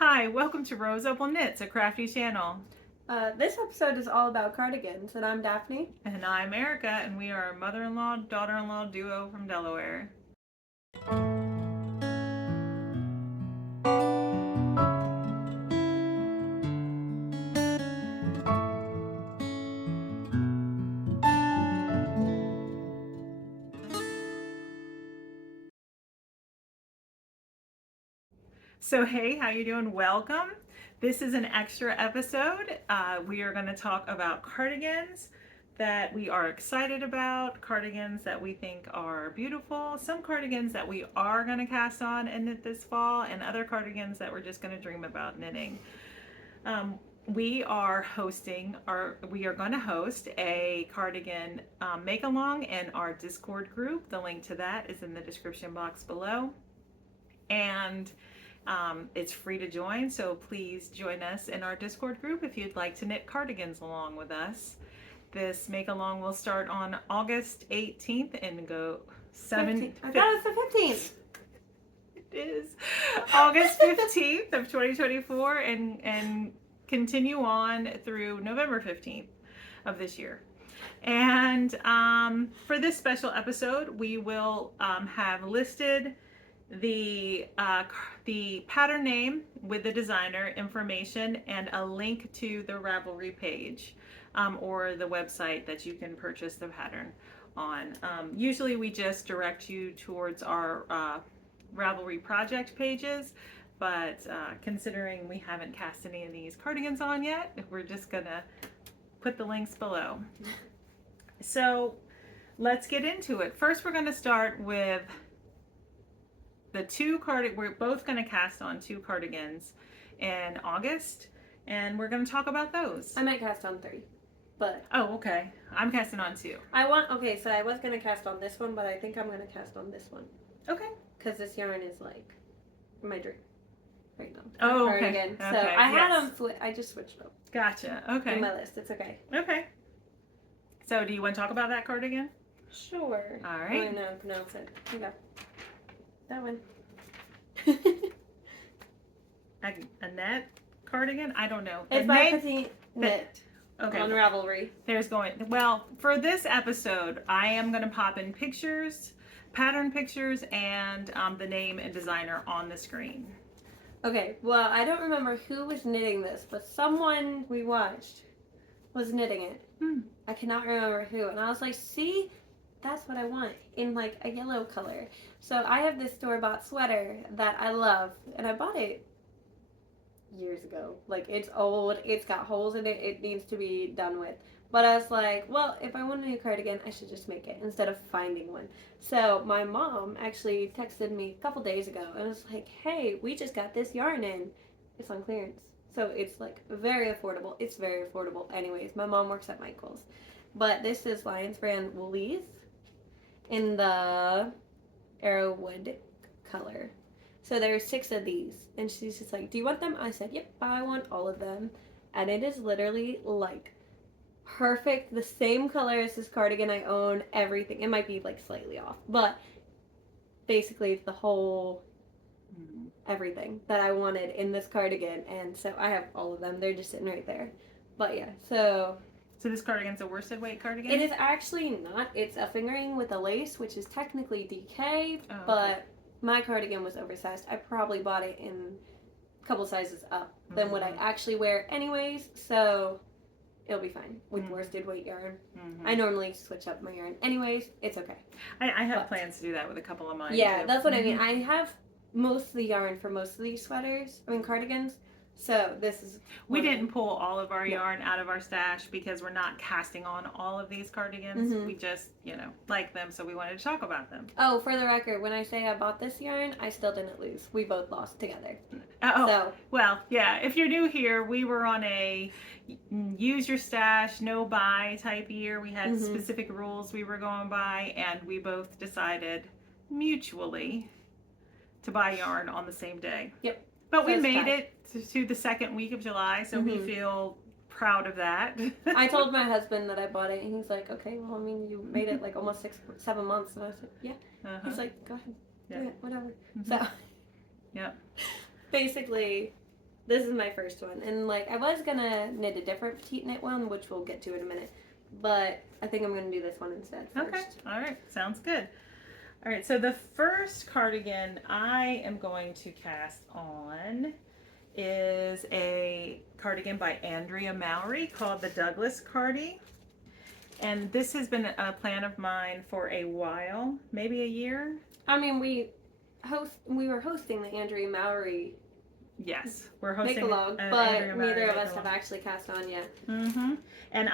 Hi, welcome to RoseOpalKnits, a crafty channel. This episode is all about cardigans, and I'm Daphne. And I'm Erica, and we are a mother-in-law, daughter-in-law duo from Delaware. So hey, how you doing? Welcome. This is an extra episode. We are going to talk about cardigans that we are excited about, cardigans that we think are beautiful, some cardigans that we are going to cast on and knit this fall, and other cardigans that we're just going to dream about knitting. We are going to host a cardigan make along in our Discord group. The link to that is in the description box below. And it's free to join, so please join us in our Discord group if you'd like to knit cardigans along with us. This make along will start on August 18th and go 7th. I thought it was the 15th. It is August 15th of 2024 and continue on through November 15th of this year. And for this special episode, we will have listed the pattern name with the designer information and a link to the Ravelry page or the website that you can purchase the pattern on. Usually we just direct you towards our Ravelry project pages, but considering we haven't cast any of these cardigans on yet, we're just gonna put the links below. So let's get into it. First, we're gonna start with the we're both going to cast on 2 cardigans in August, and we're going to talk about those. I might cast on 3, but... Oh, okay. I'm casting on 2. so I was going to cast on this one, but I think I'm going to cast on this one. Okay. Because this yarn is like my dream right now. Oh, okay. Cardigan. So Okay, I had yes. them, I just switched them. Gotcha. Okay. In my list, it's okay. Okay. So do you want to talk about that cardigan? Sure. All right. I don't know how to pronounce it. Here you go. That one. A net cardigan? I don't know. It's by Petite Knit Okay. on Ravelry. Well, for this episode, I am going to pop in pictures, pattern pictures, and the name and designer on the screen. Okay, well, I don't remember who was knitting this, but someone we watched was knitting it. I cannot remember who. And I was like, see, that's what I want in like a yellow color. So I have this store-bought sweater that I love, and I bought it years ago. Like, it's old, it's got holes in it, it needs to be done with. But I was like, well, if I want a new cardigan, I should just make it instead of finding one. So my mom actually texted me a couple days ago and was like, hey, we just got this yarn in. It's on clearance. So it's like very affordable. It's very affordable anyways. My mom works at Michael's. But this is Lions brand Woolies in the Arrowwood color. So there's 6 of these. And she's just like, do you want them? I said, yep, I want all of them. And it is literally like perfect, the same color as this cardigan I own, everything. It might be like slightly off, but basically it's the whole everything that I wanted in this cardigan. And so I have all of them. They're just sitting right there. But yeah, so this cardigan's a worsted weight cardigan? it is actually not. It's a fingering with a lace, which is technically DK, Oh, okay. but my cardigan was oversized. I probably bought it in a couple sizes up than what I actually wear anyways, so it'll be fine with worsted weight yarn. I normally switch up my yarn anyways. It's okay. I have plans to do that with a couple of mine. Yeah, too. that's what I mean. I have most of the yarn for most of these cardigans. So this is... We didn't pull all of our yarn out of our stash because we're not casting on all of these cardigans. We just, like them, so we wanted to talk about them. Oh, for the record, when I say I bought this yarn, I still didn't lose. We both lost together. Well, yeah, if you're new here, we were on a use your stash, no buy type year. We had specific rules we were going by, and we both decided mutually to buy yarn on the same day. Yep. But we made it to the second week of July, so we feel proud of that. I told my husband that I bought it, and he's like, okay, well, I mean, you made it like almost 7 months. And I was like, yeah. He's like, go ahead, do it, whatever. So, yeah. Basically, This is my first one. And like I was gonna knit a different petite knit one, which we'll get to in a minute. But I think I'm gonna do this one instead first. Okay. All right. Sounds good. All right. So the first cardigan I am going to cast on is a cardigan by Andrea Mowry called the Douglas Cardi. And this has been a plan of mine for a while, maybe a year. I mean, we were hosting the Andrea Mowry Yes, we're hosting make-along, but neither of us have actually cast on yet. Mm-hmm. And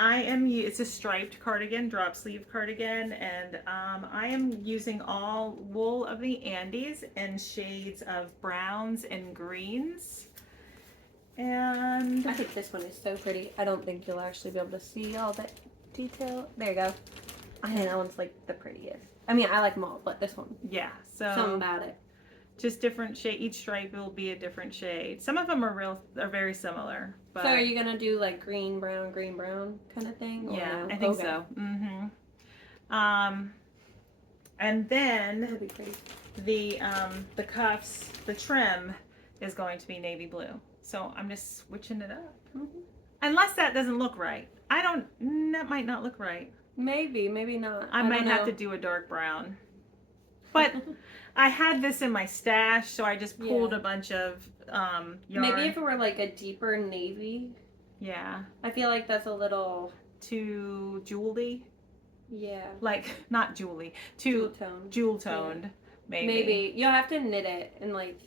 it's a striped cardigan, drop sleeve cardigan, and I am using all wool of the Andes in shades of browns and greens. And I think this one is so pretty. I don't think you'll actually be able to see all that detail. There you go. I think that one's like the prettiest. I mean, I like them all, but this one. Yeah, so something about it. Just different shade. Each stripe will be a different shade. Some of them are very similar. But so are you gonna do like green brown kind of thing? Yeah, no? I think so. And then That'll be pretty. the cuffs, the trim is going to be navy blue. So I'm just switching it up. Unless that doesn't look right. That might not look right. Maybe not. I might have to do a dark brown. But I had this in my stash, so I just pulled a bunch of yarn. Maybe if it were like a deeper navy. Yeah. I feel like that's a little too jewelly. Yeah. Like, not jewelly. Too jewel toned. Maybe. Maybe. You'll have to knit it and like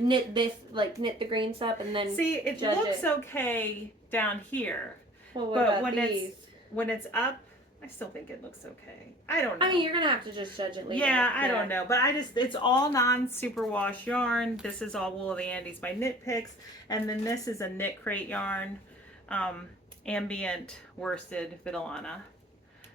knit this, like knit the greens up and then see, it looks okay down here. Well, what but about when these? when it's up, I still think it looks okay. I don't know. I mean, you're gonna have to just judge it later. Yeah, I don't know. But it's all non-superwash yarn. This is all Wool of the Andes by Knit Picks. And then this is a Knit Crate yarn, ambient worsted Vitellana.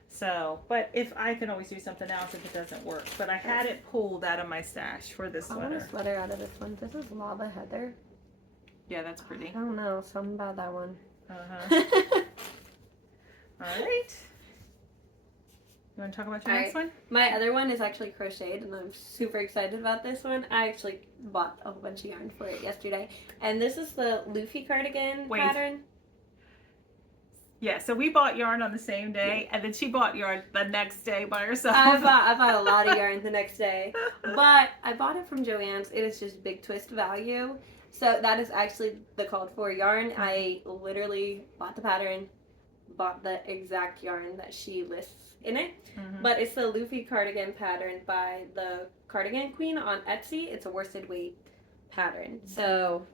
So, but if I can always do something else if it doesn't work. But I had it pulled out of my stash for this I want sweater. a sweater out of this one. This is Lava Heather. Yeah, that's pretty. I don't know. Something about that one. All right. You want to talk about your next one? My other one is actually crocheted, and I'm super excited about this one. I actually bought a whole bunch of yarn for it yesterday. And this is the Luffy cardigan pattern. Yeah, so we bought yarn on the same day, and then she bought yarn the next day by herself. I bought a lot of yarn the next day. But I bought it from Joann's. It is just big twist value. So that is actually the called for yarn. I literally bought the pattern, bought the exact yarn that she lists in it. But it's the Luffy cardigan pattern by the Cardigan Queen on Etsy. It's a worsted weight pattern. So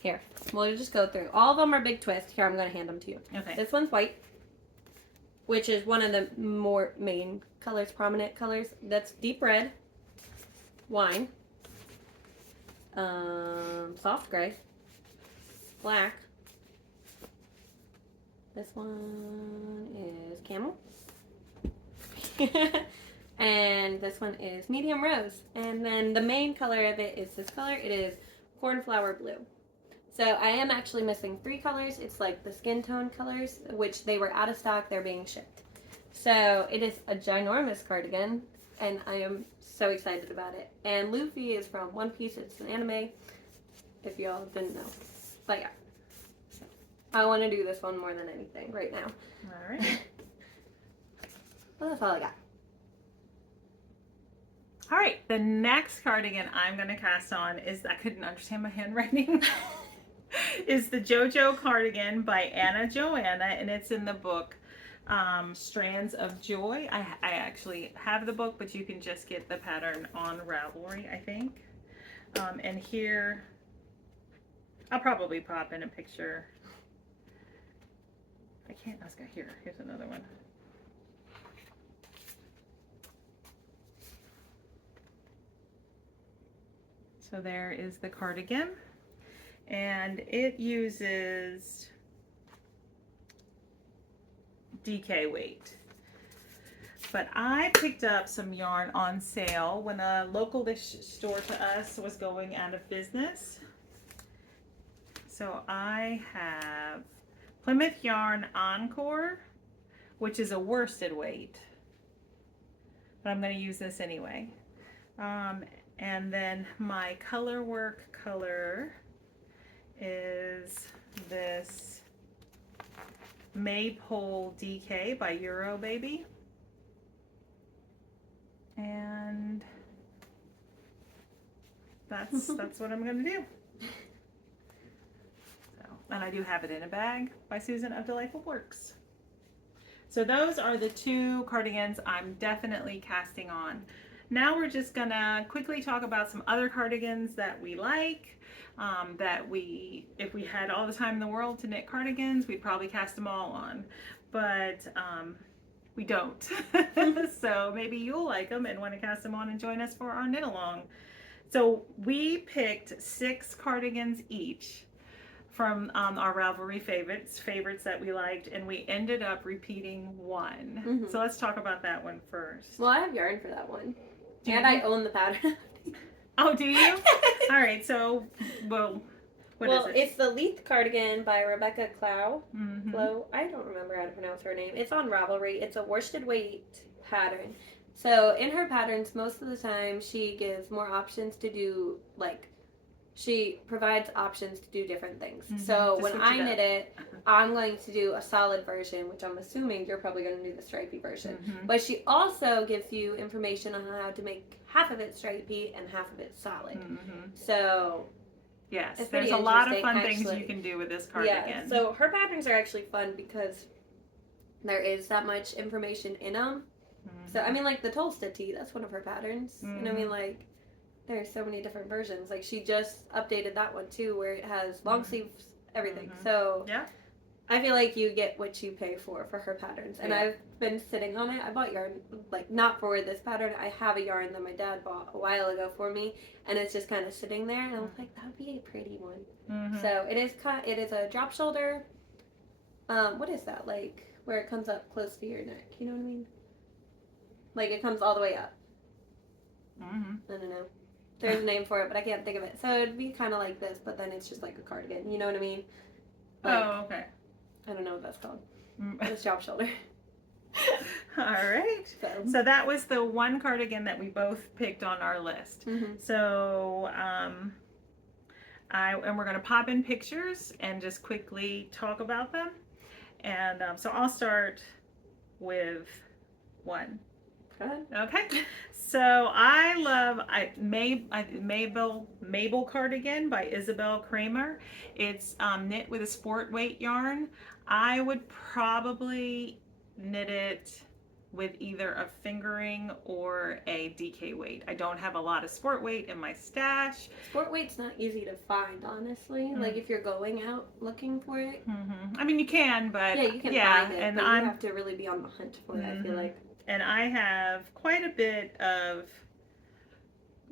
here, we'll just go through. All of them are big twist. Here, I'm going to hand them to you. Okay. This one's white, which is one of the more main colors, prominent colors. That's deep red, wine, soft gray, black. This one is camel. And this one is medium rose. And then the main color of it is this color. It is cornflower blue. So I am actually missing 3 colors. It's like the skin tone colors, which they were out of stock. They're being shipped. So it is a ginormous cardigan, and I am so excited about it. And Luffy is from One Piece. It's an anime, if y'all didn't know. But yeah. So I want to do this one more than anything right now. All right. Well, that's all I got. All right, the next cardigan I'm going to cast on is, I couldn't understand my handwriting, is the JoJo cardigan by Anna Joanna, and it's in the book Strands of Joy. I actually have the book, but you can just get the pattern on Ravelry, I think. And here, I'll probably pop in a picture. I can't, I was gonna, here's another one. So there is the cardigan, and it uses DK weight. But I picked up some yarn on sale when a local store to us was going out of business. So I have Plymouth Yarn Encore, which is a worsted weight, but I'm going to use this anyway. And then my color work color is Maypole DK by Euro Baby. And that's what I'm going to do. So, and I do have it in a bag by Susan of Delightful Works. So those are the 2 cardigans I'm definitely casting on. Now we're just gonna quickly talk about some other cardigans that we like, if we had all the time in the world to knit cardigans, we'd probably cast them all on, but we don't. So maybe you'll like them and want to cast them on and join us for our knit along. So we picked 6 cardigans each from our RAVELRY favorites that we liked, and we ended up repeating one. So let's talk about that one first. Well, I have yarn for that one. And I own the pattern. Oh, do you? All right, so, what is it? It's the Leith Cardigan by Rebecca Clow. I don't remember how to pronounce her name. It's on RAVELRY. It's a worsted weight pattern. So in her patterns, most of the time, she gives more options to do, like, she provides options to do different things. So when I knit it, I'm going to do a solid version, which I'm assuming you're probably going to do the stripy version. But she also gives you information on how to make half of it stripy and half of it solid. So yes, there's a lot of fun things you can do with this cardigan. Yeah, so her patterns are actually fun because there is that much information in them. So I mean, like the Tolsta tee, that's one of her patterns. And I mean, like, there's so many different versions. Like, she just updated that one too, where it has long sleeves, everything. So yeah, I feel like you get what you pay for her patterns. And I've been sitting on it. I bought yarn, like, not for this pattern. I have a yarn that my dad bought a while ago for me, and it's just kind of sitting there. And I was like, that would be a pretty one. So it is a drop shoulder. What is that, like, where it comes up close to your neck? You know what I mean? Like, it comes all the way up. I don't know. There's a name for it, but I can't think of it. So it'd be kind of like this, but then it's just like a cardigan. You know what I mean? Like, oh, okay. I don't know what that's called. It's drop shoulder. All right. So that was the one cardigan that we both picked on our list. So and we're going to pop in pictures and just quickly talk about them. And so I'll start with one. Okay, so I love Mabel cardigan by Isabel Kramer. It's knit with a sport weight yarn. I would probably knit it with either a fingering or a DK weight. I don't have a lot of sport weight in my stash. Sport weight's not easy to find, honestly. Like, if you're going out looking for it. I mean, you can, but yeah, you can find it, and but you have to really be on the hunt for it, I feel like. And I have quite a bit of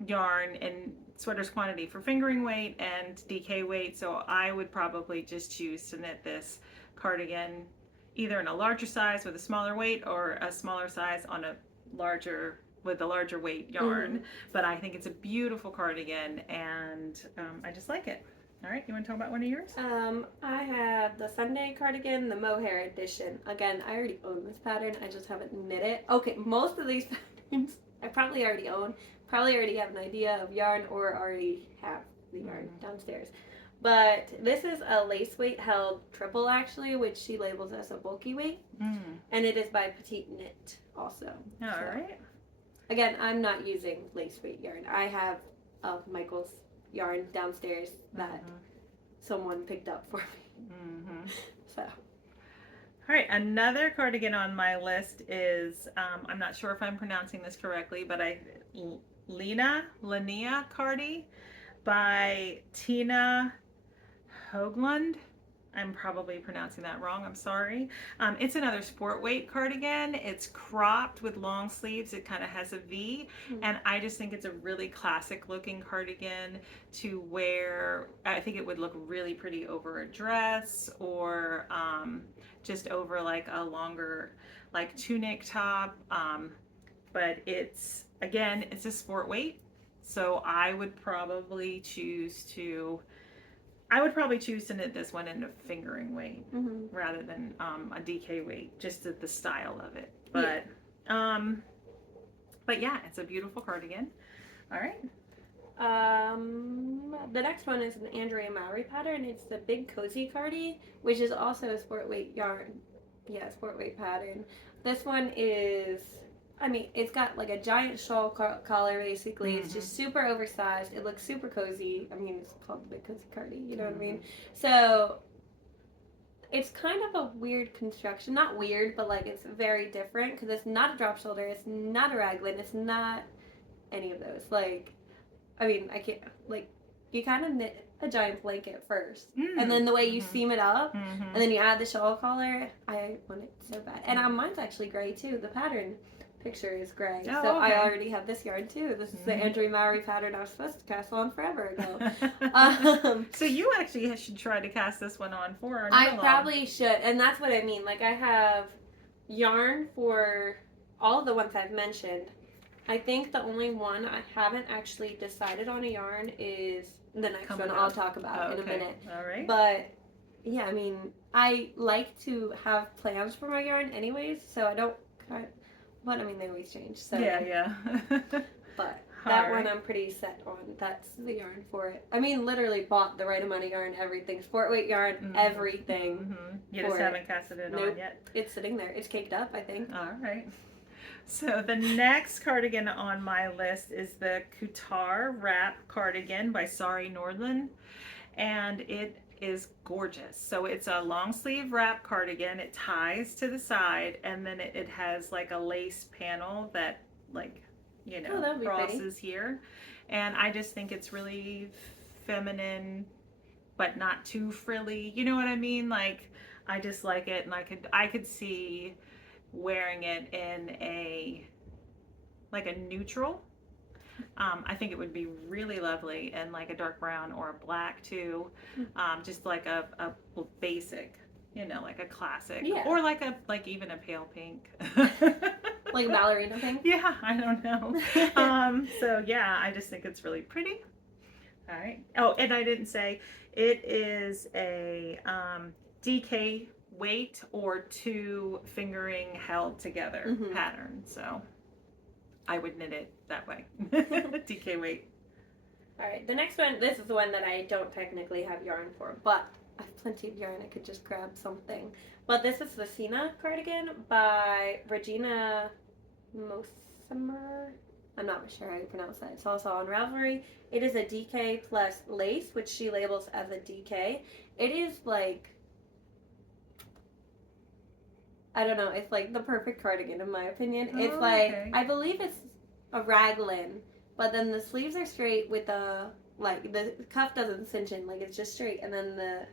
yarn in sweaters quantity for fingering weight and DK weight, so I would probably just choose to knit this cardigan either in a larger size with a smaller weight or a smaller size on a larger weight yarn. But I think it's a beautiful cardigan, and I just like it. All right, you want to talk about one of yours? I have the Sunday cardigan, the mohair edition. Again, I already own this pattern. I just haven't knit it. Okay, most of these patterns I probably already own. Probably already have an idea of yarn or already have the yarn downstairs. But this is a lace weight held triple, actually, which she labels as a bulky weight. And it is by Petite Knit also. All right. Again, I'm not using lace weight yarn. I have Michael's yarn downstairs that someone picked up for me. So, all right, another cardigan on my list is I'm not sure if I'm pronouncing this correctly, but Linnea Cardi by Tina Hoagland. I'm probably pronouncing that wrong, I'm sorry. It's another sport weight cardigan. It's cropped with long sleeves. It kind of has a V, and I just think it's a really classic looking cardigan to wear. I think it would look really pretty over a dress or just over like a longer like tunic top. But it's, again, it's a sport weight, so I would probably choose to knit this one in a fingering weight rather than a DK weight, just the style of it. But but yeah, it's a beautiful cardigan. All right. The next one is an Andrea Mowry pattern. It's the Big Cozy Cardi, which is also a sport weight yarn. sport weight pattern. This one is, I mean, it's got like a giant shawl collar basically. It's just super oversized. It looks super cozy. I mean, it's called the cozy cardi, you know what I mean? So it's kind of a weird construction. Not weird, but like it's very different because it's not a drop shoulder. It's not a raglan. It's not any of those. Like, I mean, I can't, like, you kind of knit a giant blanket first. And then the way you seam it up, and then you add the shawl collar, I want it so bad. And mine's actually gray too. The pattern picture is gray. Oh, so okay. I already have this yarn too. This is the Andrew Mowry pattern I was supposed to cast on forever ago. So you actually should try to cast this one on for our I knit-along. probably should. And that's what I mean. Like, I have yarn for all of the ones I've mentioned. I think the only one I haven't actually decided on a yarn is the next one I'll talk about in a minute. All right. But yeah, I mean, I like to have plans for my yarn anyways, so I don't. But I mean, they always change. So yeah. But that one I'm pretty set on. That's the yarn for it. I mean, literally bought the right amount of yarn, everything, sport weight yarn, everything. You just haven't casted it on yet. It's sitting there. It's caked up, I think. All right. So the next cardigan on my list is the Kutar Wrap Cardigan by Sari Nordlund, and it is gorgeous. So it's a long sleeve wrap cardigan. It ties to the side, and then it has like a lace panel that, like, you know, crosses here. And I just think it's really feminine, but not too frilly. You know what I mean? Like, I just like it, and I could see wearing it in a neutral. I think it would be really lovely in like a dark brown or a black too. Just like a basic, you know, like a classic, or like even a pale pink. Like a ballerina pink? Yeah, I don't know. So yeah, I just think it's really pretty. All right. Oh, and I didn't say it is a DK weight or 2 fingering held together pattern. So I would knit it that way. DK weight. All right, the next one, this is the one that I don't technically have yarn for, but I have plenty of yarn. I could just grab something. But this is the Sina cardigan by Regina Mosimer. I'm not sure how you pronounce that. It's also on Ravelry. It is a DK plus lace, which she labels as a DK. It is like, I don't know, it's like the perfect cardigan in my opinion. It's like, I believe it's a raglan, but then the sleeves are straight with the cuff doesn't cinch in, like it's just straight, and then the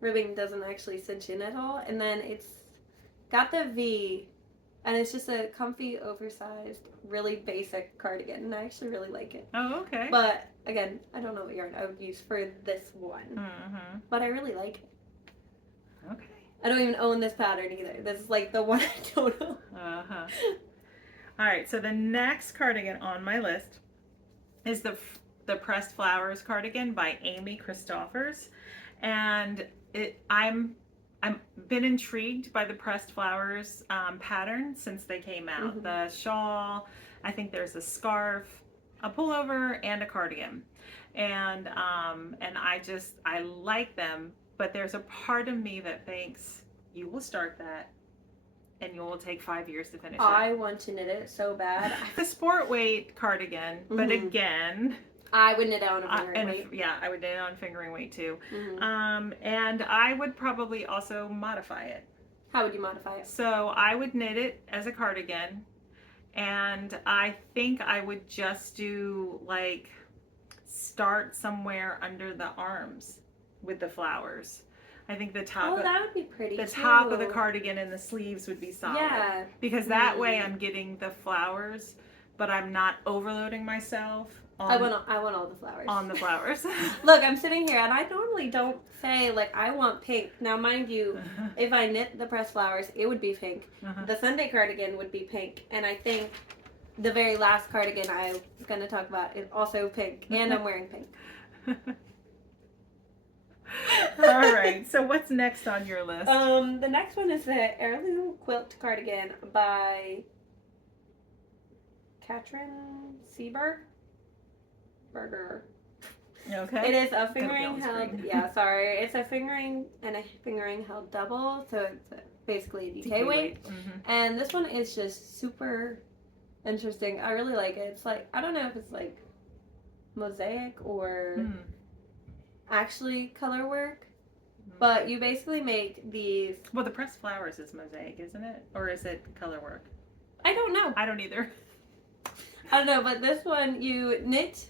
ribbing doesn't actually cinch in at all, and then it's got the V, and it's just a comfy, oversized, really basic cardigan, and I actually really like it. Oh, okay. But again, I don't know what yarn I would use for this one, but I really like it. Okay. I don't even own this pattern either. This is like the one I don't own. All right, so the next cardigan on my list is the Pressed Flowers cardigan by Amy Christoffers, and I'm been intrigued by the Pressed Flowers pattern since they came out. The shawl, I think there's a scarf, a pullover, and a cardigan, and I like them. But there's a part of me that thinks you will start that and you will take 5 years to finish it. I want to knit it so bad. The sport weight cardigan, but again, I would knit it on a fingering weight. Yeah, I would knit it on fingering weight too. And I would probably also modify it. How would you modify it? So I would knit it as a cardigan, and I think I would just do like start somewhere under the arms with the flowers. I think the top that would be pretty. The top of the cardigan and the sleeves would be solid. Yeah. Because that way I'm getting the flowers, but I'm not overloading myself. I want all the flowers. On the flowers. Look, I'm sitting here and I normally don't say like I want pink. Now mind you, if I knit the pressed flowers, it would be pink. The Sunday cardigan would be pink, and I think the very last cardigan I'm going to talk about is also pink, and I'm wearing pink. All right, so what's next on your list? The next one is the Heirloom Quilt Cardigan by Katrin Sieber. Okay. It is a It's gonna be on fingering the held. screen. Yeah, sorry. It's a fingering and a fingering held double, so it's basically a DK weight. Mm-hmm. And this one is just super interesting. I really like it. It's like, I don't know if it's like mosaic or actually color work, but you basically make these. Well, the pressed flowers is mosaic, isn't it? Or is it color work? I don't know. I don't either. I don't know, but this one you knit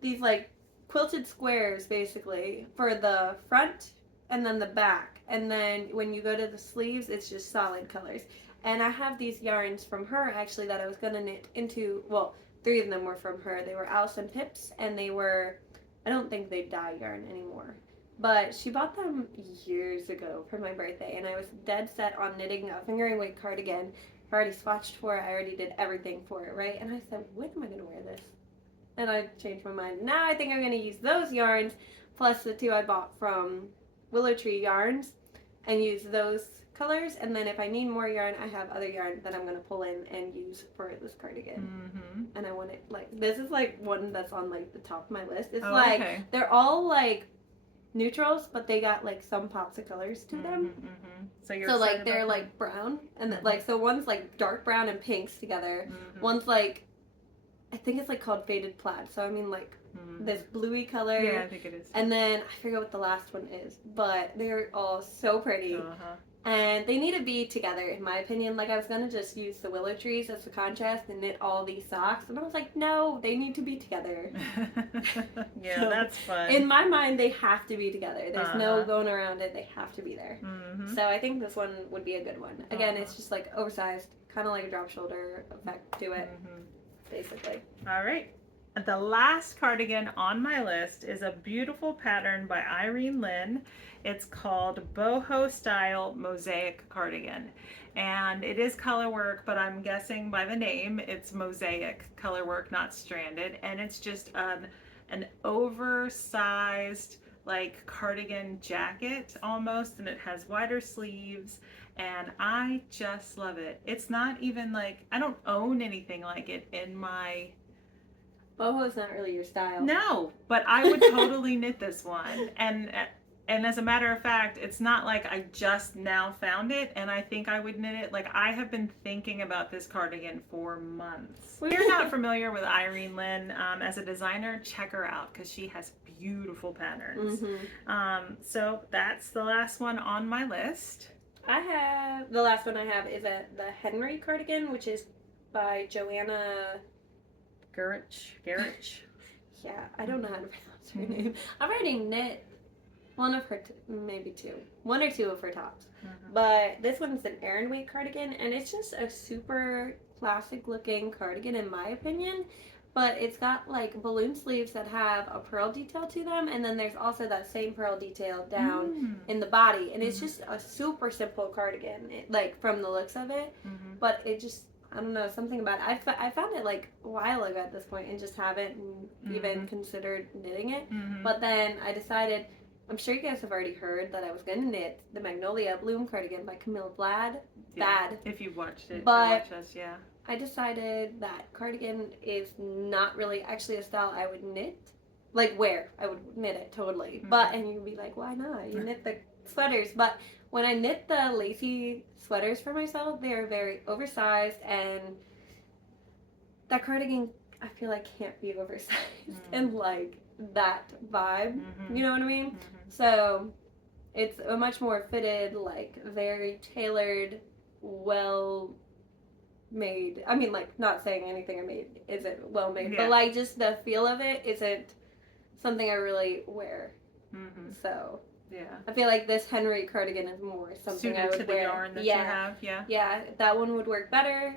these like quilted squares basically for the front and then the back, and then when you go to the sleeves it's just solid colors. And I have these yarns from her actually that I was gonna knit into, well, 3 of them were from her. They were Allison Pips, and they were, I don't think they dye yarn anymore, but she bought them years ago for my birthday, and I was dead set on knitting a fingering weight cardigan. I've already swatched for it, I already did everything for it, right? And I said, when am I gonna wear this? And I changed my mind. Now I think I'm going to use those yarns plus the 2 I bought from Willow Tree Yarns and use those colors. And then if I need more yarn, I have other yarn that I'm going to pull in and use for this cardigan. Mm-hmm. And I want it like, this is like one that's on like the top of my list. It's okay. they're all like neutrals, but they got like some pops of colors to them. Mm-hmm. So you're like they're like brown and like, so one's like dark brown and pinks together. One's like, I think it's like called faded plaid. So I mean like this bluey color. Yeah, I think it is. And then I forget what the last one is, but they're all so pretty. And they need to be together in my opinion. Like I was gonna just use the willow trees as the contrast and knit all these socks, and I was like, no, they need to be together. Yeah, So, that's fun. in my mind, they have to be together. There's no going around it. They have to be there. So I think this one would be a good one. Again, it's just like oversized, kind of like a drop shoulder effect to it. Basically. All right. The last cardigan on my list is a beautiful pattern by Irene Lynn. It's called Boho Style Mosaic Cardigan. And it is color work, but I'm guessing by the name it's mosaic color work, not stranded. And it's just an oversized like cardigan jacket almost, and it has wider sleeves. And I just love it. It's not even like, I don't own anything like it in my... Boho's not really your style. No, but I would totally knit this one. And as a matter of fact, it's not like I just now found it and I think I would knit it. Like I have been thinking about this cardigan for months. If you're not familiar with Irene Lynn as a designer, check her out because she has beautiful patterns. So that's the last one on my list. The last one I have is the Henry cardigan, which is by Joanna Gerich. Yeah, I don't know how to pronounce her name. I've already knit one of her, maybe 2. 1 or 2 of her tops. But this one's an Aran weight cardigan, and it's just a super classic looking cardigan in my opinion. But it's got like balloon sleeves that have a pearl detail to them, and then there's also that same pearl detail down in the body, and it's just a super simple cardigan, like from the looks of it. But it just, I don't know, something about it. I found it like a while ago at this point and just haven't even considered knitting it. But then I decided, I'm sure you guys have already heard that I was going to knit the Magnolia Bloom cardigan by Camille Vlad. Bad. If you've watched it, but watch us, yeah. I decided that cardigan is not really actually a style I would knit. Like wear. I would knit it totally. But, and you'd be like, why not? You knit the sweaters. But when I knit the lacy sweaters for myself, they're very oversized, and that cardigan I feel like can't be oversized and like that vibe. You know what I mean? So it's a much more fitted, like very tailored, well made. I mean, like, not saying anything I made isn't well made, but like just the feel of it isn't something I really wear. So yeah, I feel like this Henry cardigan is more something suited I would to the wear. yarn that you have. Yeah, that one would work better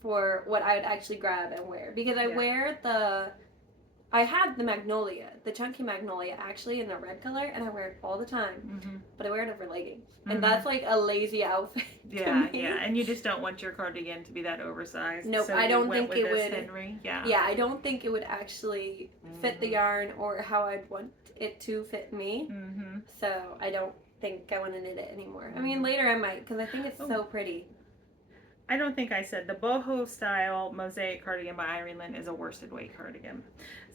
for what I would actually grab and wear, because I have the Magnolia, the chunky Magnolia, actually in a red color, and I wear it all the time. But I wear it over leggings, and that's like a lazy outfit. Yeah, and you just don't want your cardigan to be that oversized. Nope, so I don't think it would. Henry. Yeah, I don't think it would actually fit the yarn or how I'd want it to fit me. So I don't think I want to knit it anymore. I mean, later I might, because I think it's so pretty. I don't think I said the boho style mosaic cardigan by Irene Lynn is a worsted weight cardigan.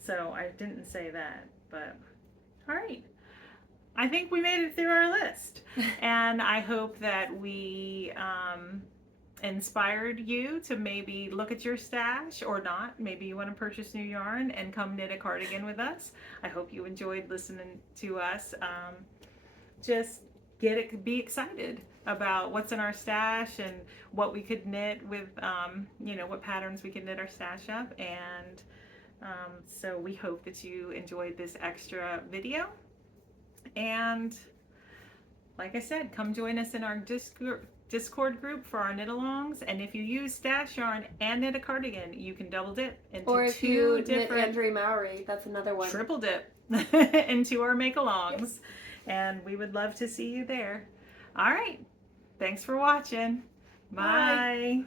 So I didn't say that. But all right. I think we made it through our list. And I hope that we inspired you to maybe look at your stash or not. Maybe you want to purchase new yarn and come knit a cardigan with us. I hope you enjoyed listening to us. Just be excited about what's in our stash and what we could knit with, what patterns we could knit our stash up. And so we hope that you enjoyed this extra video. And like I said, come join us in our Discord group for our knit-alongs. And if you use stash yarn and knit a cardigan, you can double dip into or if two you different knit Andrew Mowry, that's another one. Triple dip into our make-alongs. Yes. And we would love to see you there. All right. Thanks for watching. Bye. Bye.